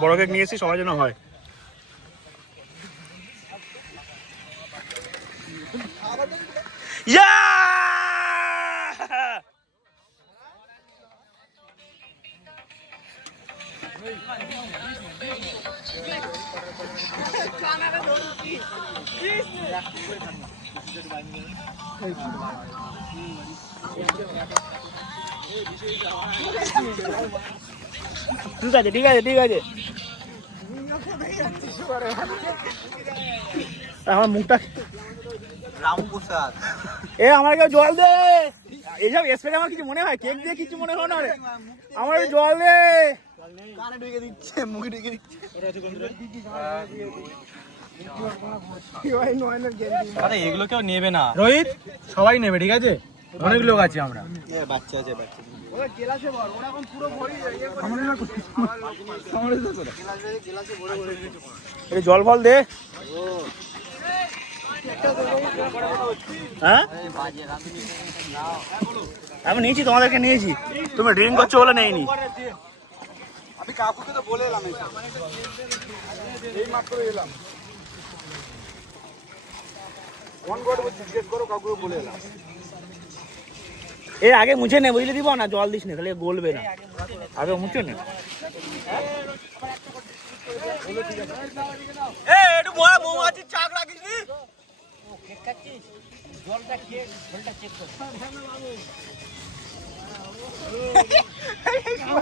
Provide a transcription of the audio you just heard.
বড় কেক নিয়ে এসেছি সবার জন্য হয়। ঠিক আছে ঠিক আছে ঠিক আছে। আমার মুখটা রামপ্রসাদ এ আমার কেউ জল দে। এইসব স্প্রে আমার কিছু মনে হয়? কেক দিয়ে কিছু মনে হয় না রে। আমার জল দে। কানে ঢুকে দিচ্ছে, মুখে ঢুকে দিচ্ছে। আরে এগুলো কেউ নেবে না রোহিত, সবাই নেবে ঠিক আছে, অনেক লোক আছে আমরা। বাচ্চা আছে, বাচ্চা জল ফল দে। হ্যাঁ আমি নিয়েছি, তোমাদেরকে নিয়েছি, তুমি ড্রিঙ্ক করছো বলে নেইনি। আমি কাকুকে তো বলে এলাম, এই মাত্র এলাম, ফোন করে জিজ্ঞেস করো, কাকুকে বলে এলাম। এ আগে মুছে নে, বুঝলে দিব না, জল দিস না তাহলে গলবে না, আগে মুছে নে। একটু বড় মৌমাছির চাক রাখিস নি। জলটা খেয়ে জলটা চেক কর।